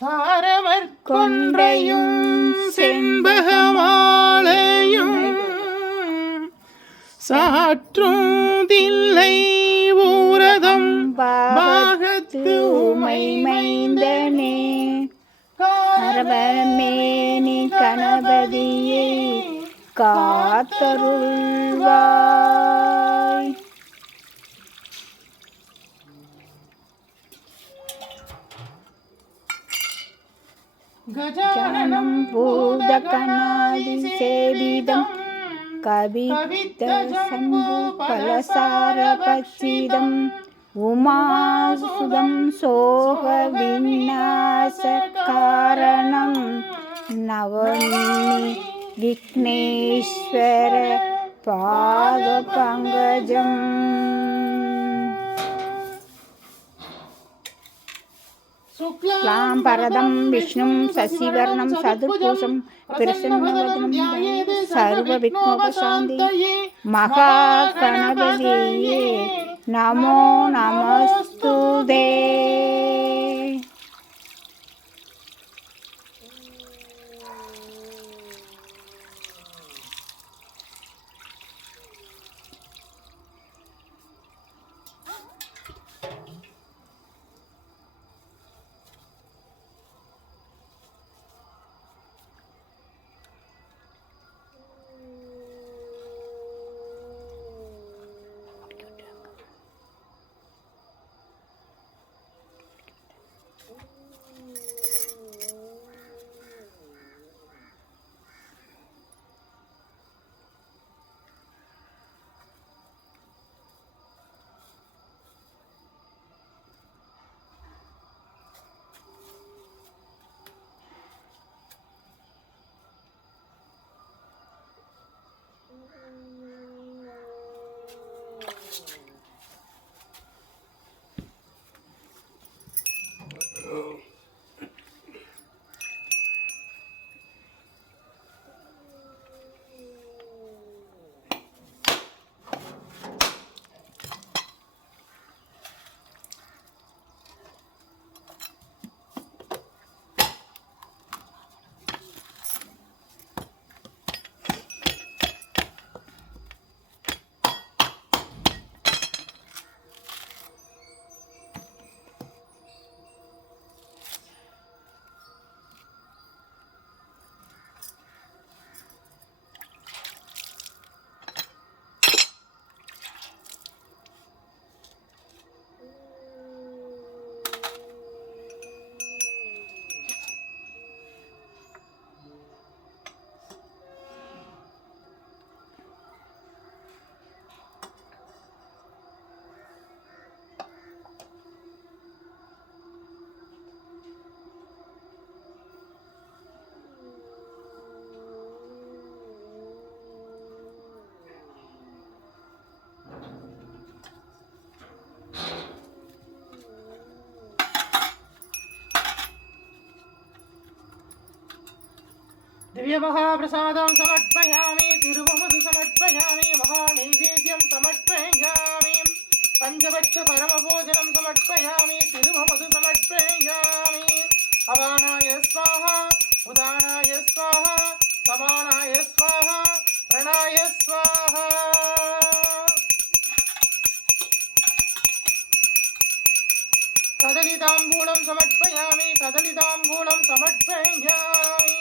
தாரவர் கொன்றையும் செண்பகமாலையும் சாற்றுதில்லை ஊரதம் பாகத்து மைந்தனே கரவமேனி கணபதியை காத்தருள்வாய். கஜானனம் பூதகணாதி சேவிதம் கவித்த சம்பு பலசாரபட்சிதம் உமாசுதம் சோக விநாச காரணம் நவமி விக்னேஸ்வர பாத பங்கஜம். பரதம் விஷ்ணும் சசிவர்ணம் சதுர்பூஷம் பிரசன்னவதனம் சர்வ விக்னோபசாந்தி மகா கணபதியே நமோ நமஸ்துதே. दिव्य महाप्रसादं समर्पयामि तिरुवमधु समर्पयामि महानैवेद्यं समर्पयामि पंचवक्ष परमभोजनं समर्पयामि तिरुवमधु समर्पयामि अवानाय स्वाहा उदानाय स्वाहा समानाय स्वाहा प्रणाय स्वाहा कदलिताम्बूलं समर्पयामि कदलिताम्बूलं समर्पयामि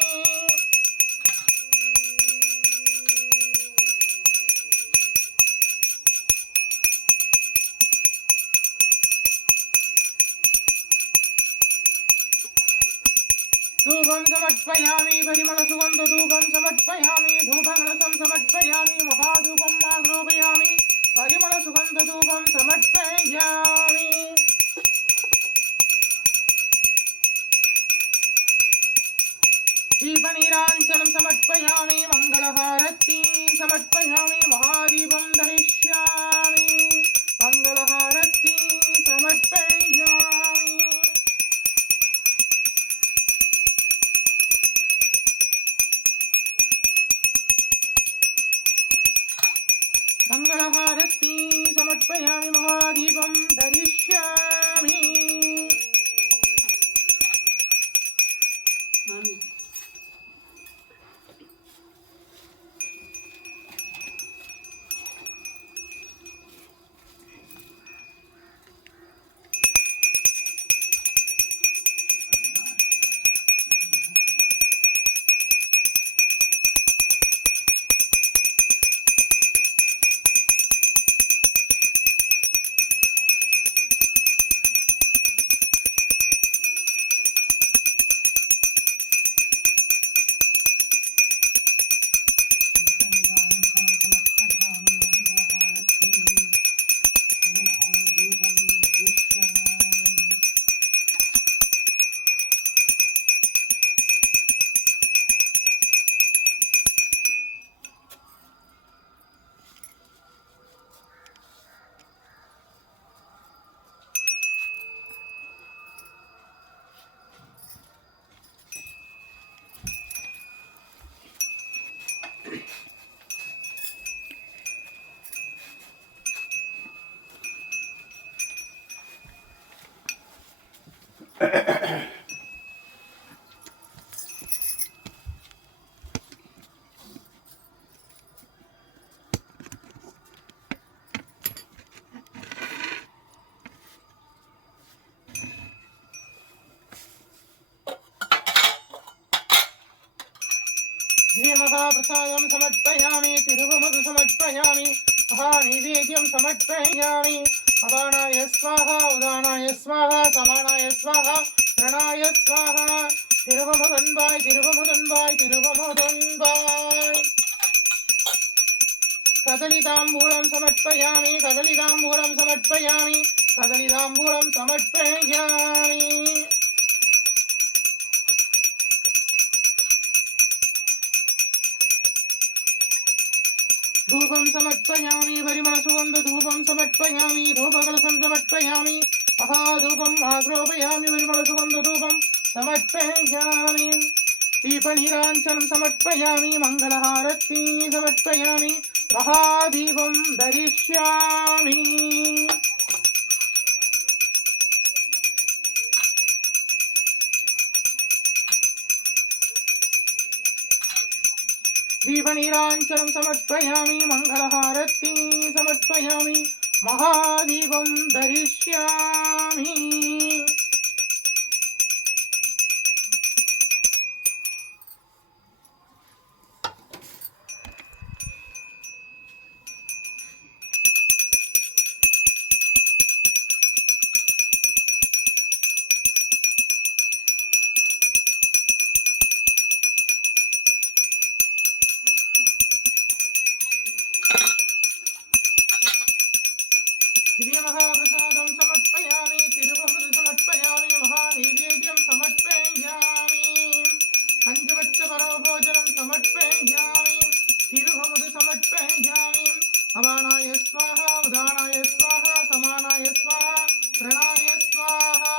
धूपं समर्पयामि परिमलसुगन्धधूपं समर्पयामि धूपरसं समर्पयामि महाधूपं आग्रोपयामि परिमलसुगन्धधूपं समर्पयामि दीपनीराञ्जनं समर्पयामि मङ्गलहारती समर्पयामि महादीपं दरिष्यामि मङ्गलहारती समर्पयामि मंगलहारती समर्पयामि महादीपं दरिष्यामि महाप्रसादं समर्पयामि तिरुवमधु समर्पयामि महानैवेद्यं समर्पयामि अपानाय स्वाहा उदानाय स्वाहा समानाय स्वाहा प्रणाय स्वाहा तिरुवमुदन्वाय तिरुवमुदन्वाय तिरुवमुदन्वाय कदलिताम्बूलं समर्पयामि कदलिताम्बूलं समर्पयामि कदलिताम्बूलं समर्पयामि धूपं समर्पयामि परिमलसुगन्धधूपं समर्पयामि धूपकलशं समर्पयामि महाधूपम् आग्रोपयामि परिमलसुगन्धधूपं समर्पयामि दीपनीराञ्जनं समर्पयामि मङ्गलहारती समर्पयामि महादीपं दरिष्यामि दीपनीराञ्जनं समर्पयामि मङ्गलहारती समर्पयामि महादीपं दरिष्यामि महाप्रसादं समर्पयामि तिरुवमधु समर्पयामि महानैवेद्यं समर्पयामि पञ्चपक्षपरभोजनं समर्पयामि तिरुवमधु समर्पयामि अपानाय स्वाहा उदानाय स्वाहा समानाय स्वाहा प्रणाय स्वाहा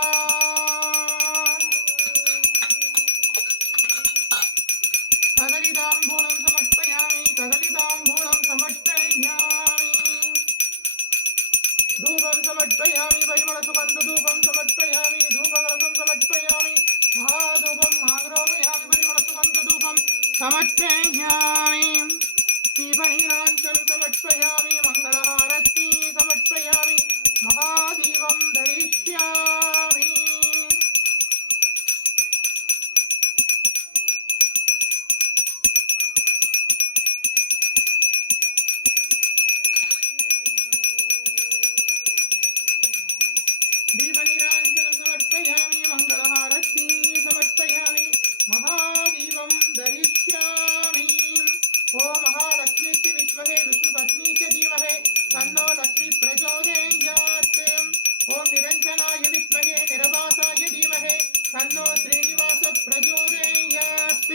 कदलिताम्बूलं समर्पयामि कदलिताम्बूलं समर्पयामि धूपं समर्पयामि परिमलसुगन्धधूपं समर्पयामि धूपकलशं समर्पयामि महाधूपम् आग्रोपयामि परिमलसुगन्धधूपं समर्पयामि दीपनीराञ्जनं समर्पयामि मङ्गलहारती समर्पयामि महादीपं दरिष्यामि दीपनीराञ्जनं समर्पयामि मङ्गलहारती समर्पयामि महादीपं दरिष्यामि ॐ महालक्ष्मीति विद्महे विष्णुपत्नी च धीमहि तन्नो लक्ष्मी प्रचोदयात् ॐ निरञ्जनाय विद्महे निरवासाय धीमहि तन्नो श्रीनिवास प्रचोदयात्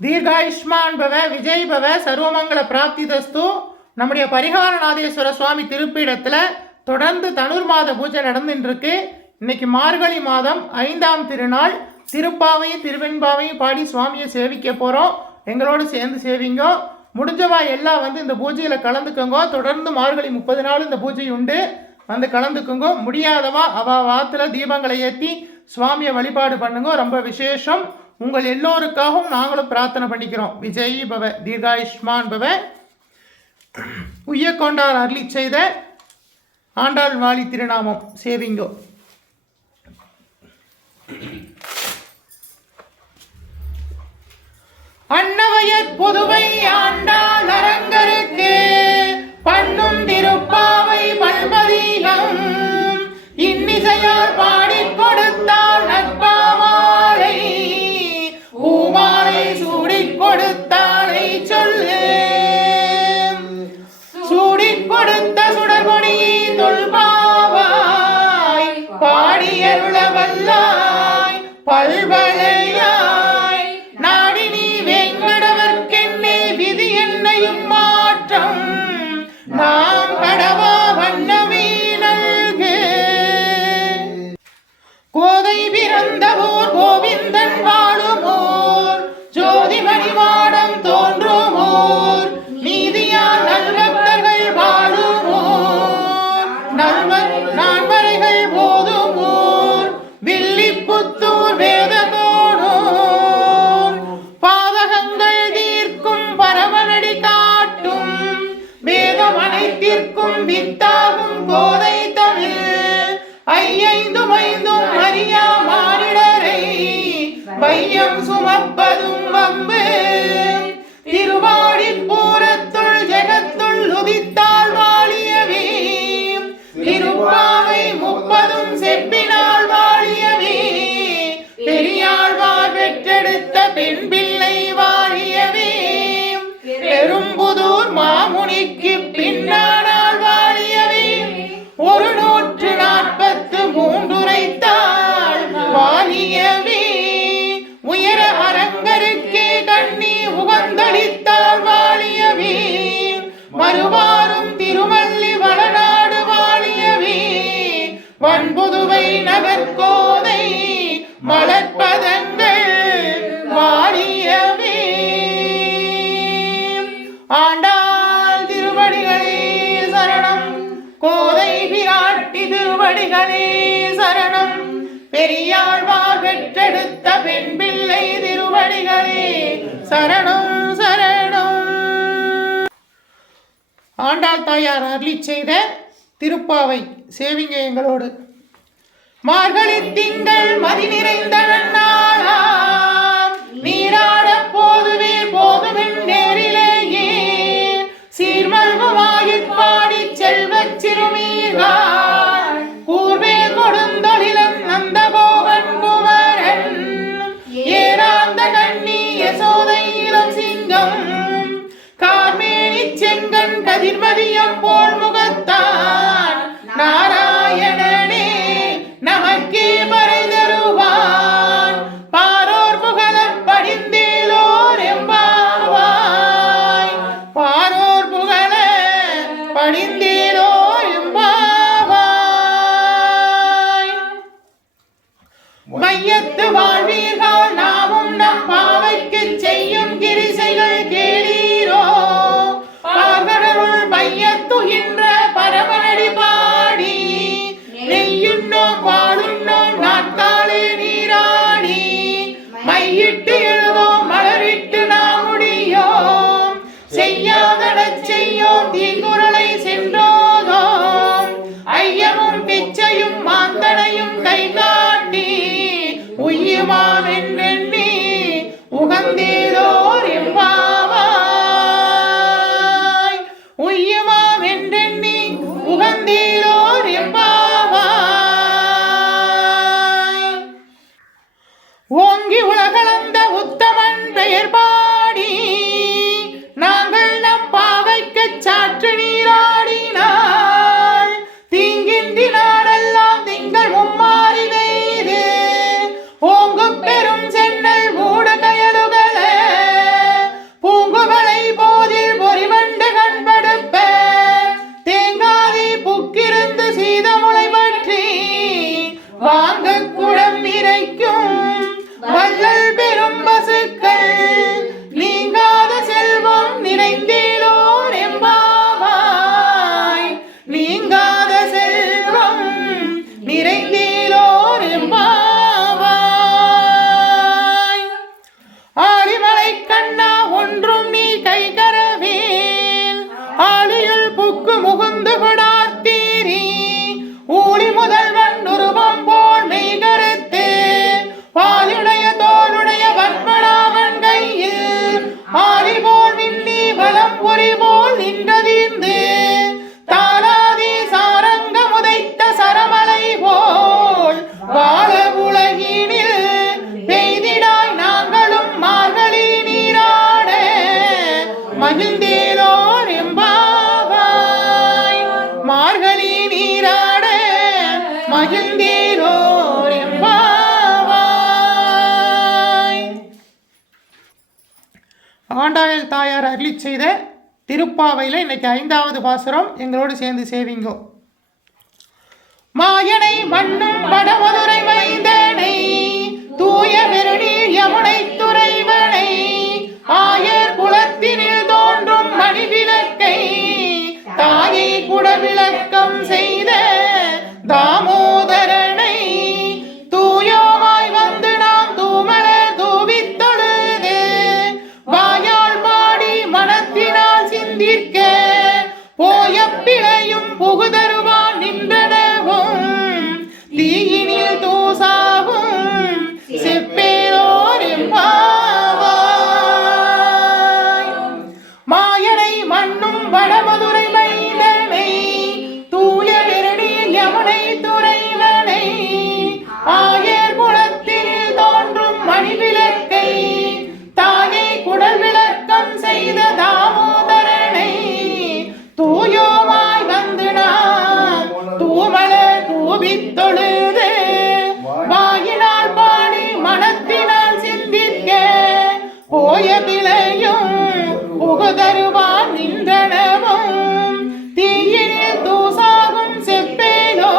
தீர்காயுஷ்மான் பவ விஜய் பவ சர்வமங்கல பிராப்திதஸ்து. நம்முடைய பரிகாரநாதேஸ்வர சுவாமி திருப்பீடத்தில் தொடர்ந்து தனுர் மாத பூஜை நடந்துட்டு இருக்கு. இன்னைக்கு மார்கழி மாதம் 5ஆம் திருநாள் திருப்பாவையும் திருவெண்பாவையும் பாடி சுவாமியை சேவிக்க போகிறோம். எங்களோடு சேர்ந்து சேவிங்கோ. முடிஞ்சவா எல்லாம் வந்து இந்த பூஜையில் கலந்துக்கோங்க. தொடர்ந்து மார்கழி 30 நாள் இந்த பூஜை உண்டு, வந்து கலந்துக்குங்க. முடியாதவா வாத்தில் தீபங்களை ஏற்றி சுவாமியை வழிபாடு பண்ணுங்க. ரொம்ப விசேஷம். உங்கள் எல்லோருக்காகவும் நாங்களும் பிரார்த்தனை பண்ணிக்கிறோம். விஜய் பவ தீர்காயுஷ்மான் பவ. உய்யக்கொண்டார் அருளி செய்த ஆண்டாள் வாழி திருநாமம் சேவிங்கோ. அன்னவயற் புதுவை ஆண்டாள் அரங்கருக்கு பண்ணும் திருப்பாவை பல்மதியம் கொடுத்த சுடர்கொடி தொல்பாவாய் பாடியருள வல்லாய் பல்வளையாய் நாடி நீ வேங்கடவர்க்கென்னே விதி என்னையும் மாற்றம் நாம் கடவா வண்ணமே நல்கு. கோதை பிறந்த ஊர் கோவிந்தன் வாழுமோர் ஜோதிமணி மாடம் தோன்றுமோர் நீதியால் நல்பக்தர்கள் வாழுமோர் நான்மறைகள் போதுமோர் வில்லிபுத்தூர் வேதகோனோர் பாதகங்கள் தீர்க்கும் பரமனடி காட்டும் வேதம் அனைத்திற்கும் வித்தாகும் கோதை தமிழ் ஐயைந்தும் அறியா மானிடரை வையம் சுமப்பதும் வம்பு. திருவாடிப்பூரத்துள் ஜெகத்துள் உதித்தாள் வாழியவே திருப்பாவை 30 செப்பினாள் வாழியவே பெரியாழ்வார் பெற்றெடுத்த பெண் பிள்ளை வாழியவே பெரும்புதூர் மாமுனிக்கு பின்னானாள் வாழியவே 143 உரைத்தாள் வாழியவே உயர அரங்கருக்கே கண்ணி உகந்தளித்தாள் வாழியவே மறுவாரும் திருமல்லி வளநாடு வாழியவே வன்புதுவை நகர்கோதை மலர்பதங்கள் வாழியவே. ஆண்டாள் திருவடிகளே சரணம் கோதை பிராட்டி திருவடிகளே சரணம் பெரியாழ்வார் பெற்றெடுத்த பெண் பிள்ளை திருவடிகளே சரணம் சரணம். ஆண்டாள் தாயார் அருளி செய்த திருப்பாவை சேவிங்க எங்களோடு. மார்கழி திங்கள் மதி நிறைந்த நன்னாளாம் நீராட போதுவே போதுமென் நேரிலேயே சீர்மல்குவாயிற்பாடி செல்வச் சிறுமீர்கள் கூர்வே கொடுந்தொழிலம் நந்தகோபன் குமரன் ஏராந்த கண்ணி யசோதை இளம் சிங்கம் கார்மேனி செங்கன் கதிர்மதியம் போல் முகத்தான் நாராயணனே நமக்கே பறை தருவான் பாரோர் புகழப் படிந்தேலோர் எம்பாவாய் பாரோர் புகழ படிந்தேலோர் எம்பாவாய். மையத்து வாழ்வீர்கள் நாமும் நம் பாவைக்கு செய்யும் கிரிசைகள் கேளீரோ பாகடலுள் மையத்துகின்ற பரமனடி பாடி நெய்யுண்ணோம் பாடுண்ணோம் நாட்காலே நீராடி மையிட்டு எழுதோம் மலரிட்டு நாம் முடியோம் செய்யாதடச் செய்யோம் தீங்குறளை சென்றோதோ மகிழ்ந்தீரோர் எம்பாவாய். ஆண்டாள் தாயார் அருளி செய்த திருப்பாவையில் இன்னைக்கு 5வது பாசுரம். எங்களோடு சேர்ந்து சேவிங்கோ. மாயனை மண்ணும் வடமதுரை மைந்தனை தூய பெருநீர் யமுனை துறைவனை ஆயர் குலத்தினில் தோன்றும் மணிவிளக்கை தாயை குடவிளக்கம் செய்த தாமோதரனை தூயோமாய் வந்து நாம் தூமலர் தூவித் தொழுது வாயால் பாடி மனத்தினால் சிந்திக்க போய பிழையும் புகுதருவான் நின்றனவும் தீயினில் தூசாவும் செப்பேரோர் எம்பாவாய். மாயனை மண்ணும் வடமதுரை மைந்தனை தூய பெருநீர் யமுனை துறைவனை ஆயர் குலத்தில் தோன்றும் மணிவிளக்கை தாயை குடல் விளக்கம் செய்த தாமோதரனை தூயோமாய் வந்து நாம் தூமலர் தூவித் தொழுது வாயினால் பாடி மனத்தினால் சிந்திக்க போய பிழையும் புகுதருவான் நின்றனவும் தீயினில் தூசாகும் செப்பேனோ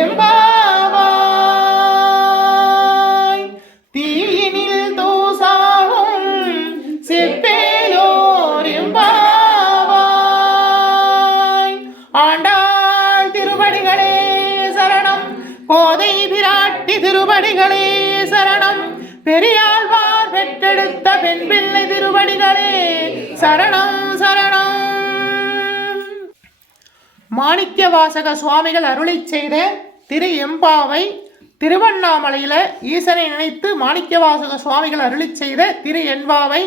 எம்பாவாய். தீயினில் தூசாகும் செப்பேனோ எம்பாவாய். ஆண்டாள் திருவடிகளே சரணம். கோதை பிராட்டி திருவடிகளே சரணம். பெரியாழ்வார் பெற்றெடுத்த பெண் பிள்ளை திருவடிகளே சரணம் சரணம். மாணிக்கவாசக சுவாமிகள் அருளி செய்த திரு எம்பாவை திருவண்ணாமலையில் ஈசனை நினைத்து மாணிக்கவாசக சுவாமிகள் அருளி செய்த திரு எண்பாவை.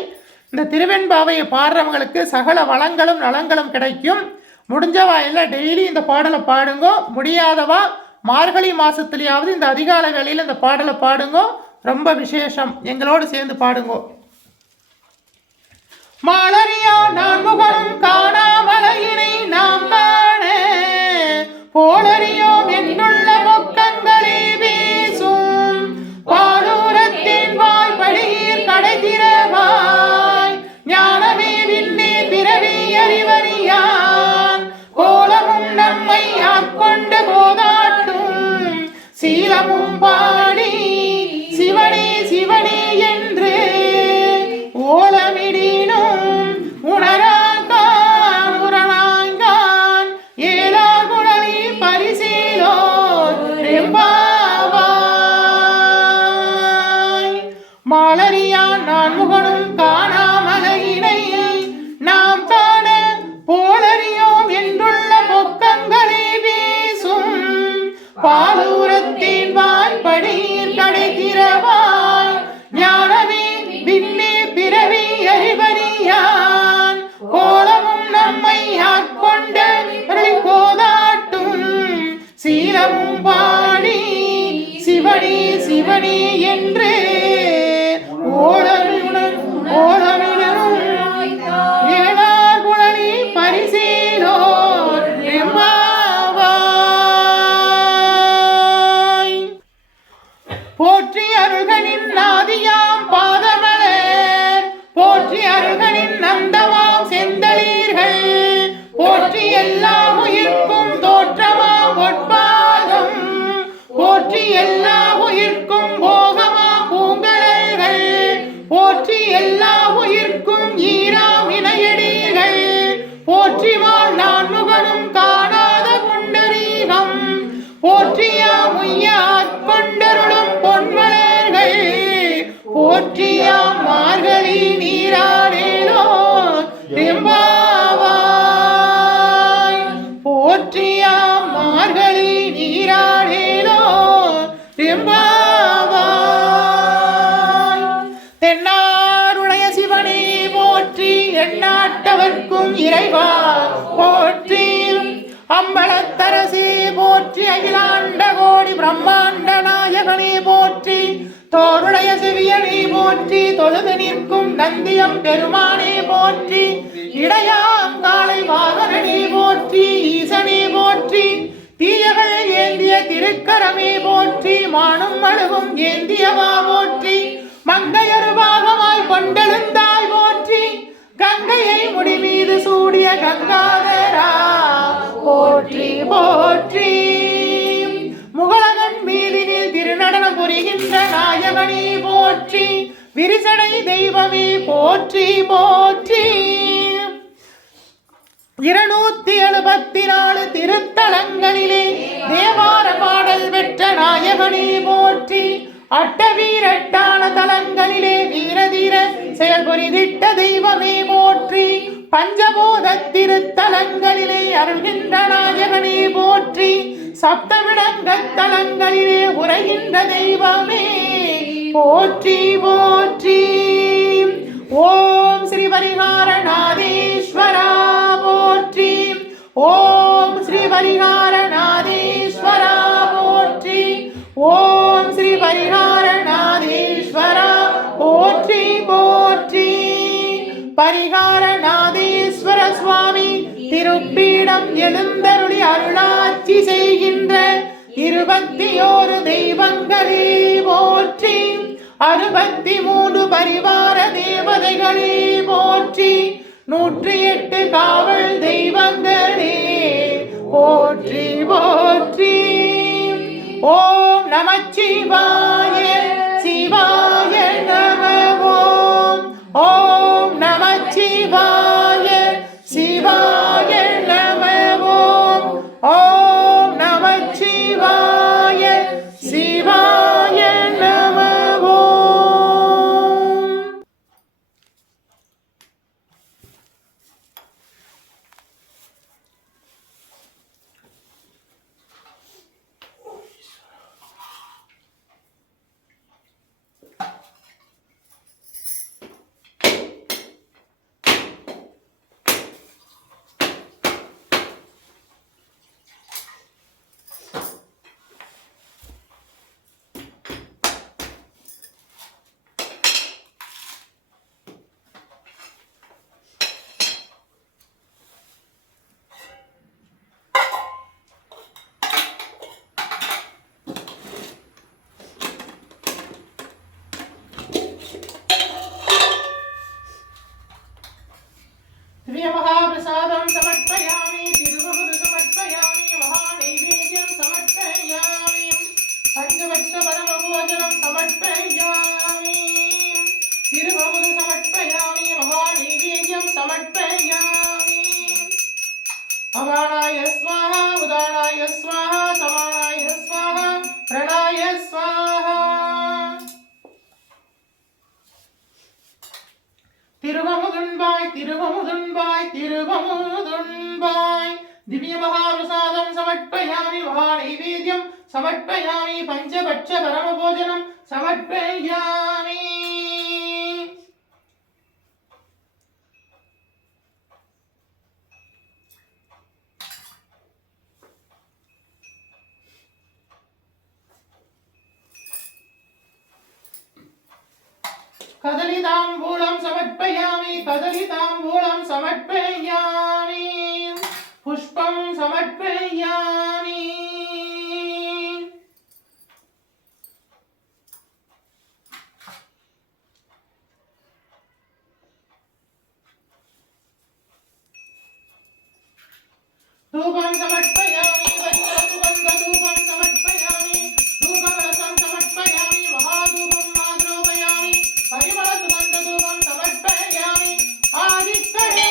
இந்த திருவெண்பாவையை பாடுறவங்களுக்கு சகல வளங்களும் நலங்களும் கிடைக்கும். முடிஞ்சவா எல்லாம் டெய்லி இந்த பாடலை பாடுங்கோ. முடியாதவா மார்கழி மாதத்துலையாவது இந்த அதிகாலை வேளையில் இந்த பாடலை பாடுங்கோ. ரொம்ப விசேஷம். எங்களோடு சேர்ந்து பாடுங்கோ. மாலரியா நான் முகனும் காணாமலையினை நாம் காண போலறியோம் என்னுள்ள பொக்கங்களே வீசும் பாலூரத்தின் வாய் படியீர் கடை திறவாய் ஞானமே விண்ணே பிறவி அறிவறியான் கோலமும் நம்மை ஆட்கொண்ட போதாட்டும் சீலமும் பாடி சிவனே சிவனே என்று ஓலமிடினும் உணராங்கான் உரணாங்கான் ஏலா குணலி பரிசீலோ எம்பாவாய். மாலரியான் நான் முகனும் காணாமலையினை நாம் காண போலறியோம் என்றுள்ள பொக்கங்களே வீசும் பாலூரத்தின் வாய்ப்படியில் கடை திறவாய் ஞானமே விண்ணே பிறவி அறிவறியான் கோலமும் நம்மை ஆட்கொண்ட போதாட்டும் சீலமும் பாடி சிவனே சிவனே என்று ஓலமிடனும் ஏழார் குழலி பரிசீலோர் எம்பாவாய். போற்றி அருகனின் நாதியாம் பாதமலர் போற்றி அருகனின் நந்தமாம் செந்தளீர்கள் போற்றி எல்லா உயிர்க்கும் தோற்றமாம் பொற்பாதம் போற்றி எல்லா உயிர்க்கும் போகமா பூங்கடல்கள் போற்றி எல்லா உயிர்க்கும் ஈராம் இணையடிகள் போற்றி வாழ் நான் முகனும் காணாத புண்டரீகம் போற்றியாம் உய்யாற் கொண்டருளும் பொன்மலர்கள் போற்றியாம் மார்கழி நீராடேலோ எம்பாவாய். போற்றியாம் மார்கழி நீராடேலோ எம்பாவாய். தென்னாருடைய சிவனே போற்றி எந்நாட்டவர்க்கும் இறைவா போற்றி அம்பலத்தரசே போற்றி அகிலாண்ட கோடி பிரம்மாண்ட நாயகனே போற்றி தோருடைய செவியனே போற்றி தொழுது நிற்கும் நந்தியம் பெருமானே போற்றி இடையாம் காலை வாகனனே போற்றி ஈசனே போற்றி தீயகள் ஏந்திய போற்றி மானும் மழுவும் ஏந்தியவா போற்றி மங்கையொரு பாகமாய் கொண்டெழுந்தாய் போற்றி கங்கையை முடி மீது சூடிய கங்காதரா போற்றி போற்றி முகலகன் மீதினில் திருநடனம் புரிகின்ற நாயகனே போற்றி விரிசடை தெய்வமே போற்றி போற்றி 274 திருத்தலங்களிலே தேவார பாடல் பெற்ற நாயகனே போற்றி அட்டவீரட்டான தலங்களிலே வீரதீர செயல்புரிதிட்ட தெய்வமே போற்றி பஞ்சபோத திருத்தலங்களிலே அருள்கின்ற நாயகனே போற்றி சப்தவிடங்க தலங்களிலே உரைகின்ற தெய்வமே போற்றி போற்றி ஓம் ஸ்ரீ பரிகாரநாதேஸ்வரா போற்றி ஓம் ஸ்ரீ பரிகாரநாதேஸ்வரா போற்றி ஓம் ஸ்ரீ பரிகாரநாதேஸ்வரா போற்றி போற்றி பரிகாரநாதேஸ்வர சுவாமி திருப்பீடம் எழுந்தருளி அருளாட்சி செய்கின்ற 21 தெய்வங்களே போற்றி 63 பரிவார தேவதைகளே போற்றி 108 காவல் தெய்வங்களே போற்றி போற்றி ஓம் நமச்சிவாய சிவாய நம ஓம் நமச்சிவாய சிவாய நம ஓம் நமச்சிவாய சிவாய நம महाप्रसादं समर्पयामि तिरुवमुद समर्पयामि महानैवेद्यं समर्पयामि पंचवत्स परमभोजनं समर्पयामि तिरुवमुद समर्पयामि महानैवेद्यं समर्पयामि अवाणाय स्वाहा उदानाय स्वाहा समानाय स्वाहा प्रणाय स्वाहा திருவமுதுண்பாய் திருவமுதுண்பாய் திருவமுதுண்பாய் திவ்ய மகாபிரசாதம் சமர்ப்பயாமி மகாநைவேத்யம் சமர்ப்பயாமி பஞ்சபட்ச பரமபோஜனம் சமர்ப்பயாமி कदलीताम्बूलं समर्पयामि कदलीताम्बूलं समर्पयामि पुष्पं समर्पयामि धूपं समर्पयामि वज्रसुगन्धधूपं समर्पयामि धूपकलशं समर्पयामि महाधूपं आद्रोपयामि परिमलसुगन्धधूपं समर्पयामि आदित्यये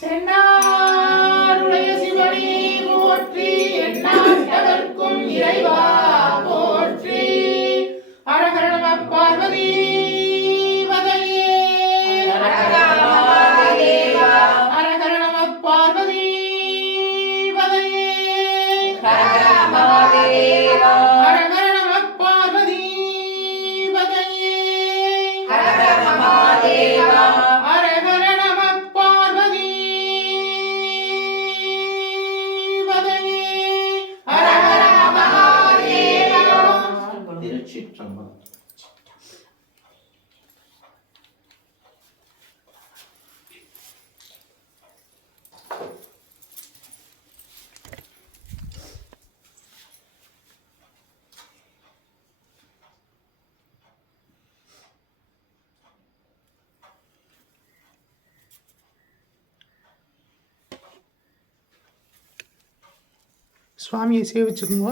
சென்னாருடைய சிவனே போற்றி, எந்நாட்டவர்க்கும் இறைவா போற்றி. ஹரஹர நம பார்வதி வதையே, ஹரஹர நம பார்வதி வதையே, ஹரஹர நம பார்வதி வதையே, ஹரஹர நம பார்வதி வதையே, ஹரஹர மகாதேவா. திருச்சிற்றம்பலம். சுவாமியை சேவிச்சுக்குங்க.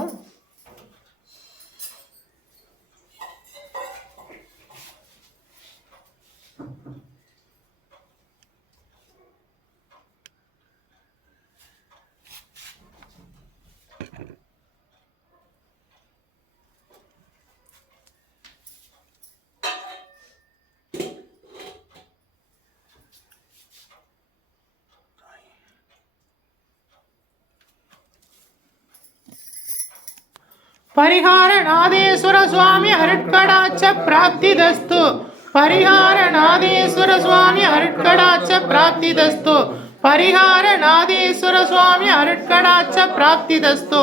பரிகார நாதேஸ்வர சுவாமி அருட்கடாட்ச பிராப்திதஸ்து. பரிகார நாதேஸ்வர சுவாமி அருட்கடாட்ச பிராப்திதஸ்து. பரிகார நாதேஸ்வர சுவாமி அருட்கடாட்ச பிராப்திதஸ்து.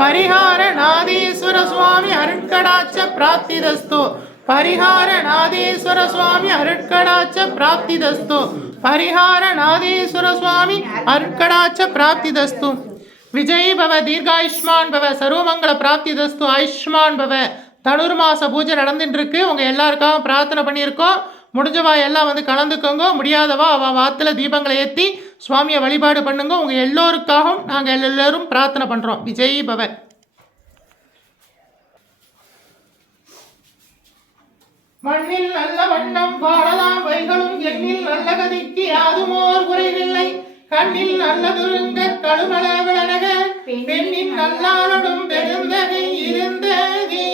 பரிகார நாதேஸ்வர சுவாமி அருட்கடாட்ச பிராப்திதஸ்து. பரிகார நாதேஸ்வர சுவாமி அருட்கடாட்ச பிராப்திதஸ்து. பரிகார நாதேஸ்வர சுவாமி அருட்கடாட்ச பிராப்திதஸ்து. விஜய் பவ, தீர்காயுஷ்மான் பவ, சர்வமங்கள பிராப்திதஸ்து. ஆயுஷ்மான் பவ. தனுர்மாச பூஜை நடந்துட்டு இருக்கு. உங்க எல்லாருக்காகவும் பிரார்த்தனை பண்ணியிருக்கோம். முடிஞ்சவா எல்லாம் வந்து கலந்துக்கோங்க. முடியாதவா அவ வாத்துல தீபங்களை ஏற்றி சுவாமியை வழிபாடு பண்ணுங்க. உங்க எல்லோருக்காகவும் நாங்கள் எல்லாரும் பிரார்த்தனை பண்றோம். விஜய் பவ. மண்ணில் நல்ல வண்ணம் பாடலாம் வைகளும், எண்ணில் நல்ல கதிக்கு யாதுமோர் குறைவில்லை. கண்ணில் நல்லதுருங்க கழுமல விளனக, பெண்ணின் நல்லானடும் பெருந்தகை இருந்ததே.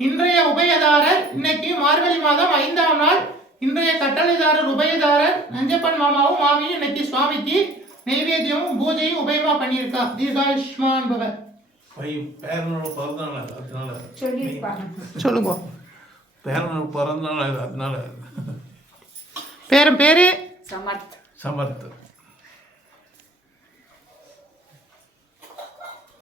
இன்றைய உபயதாரர், இன்னைக்கு மார்கழி மாதம் 5ஆம் நாள். இன்றைய கட்டளைதாரர் உபயதாரர் நஞ்சப்பன் மாமாவும் மாமியும் இன்னைக்கு சுவாமிக்கு நைவேத்தியமும் பூஜையும் உபயமா பண்ணியிருக்கா. தீர்காயுஷ்மான் பவ. சொல்லுங்க. பிறந்தநாள் அதனால பேரும் பேரு சமர்த்.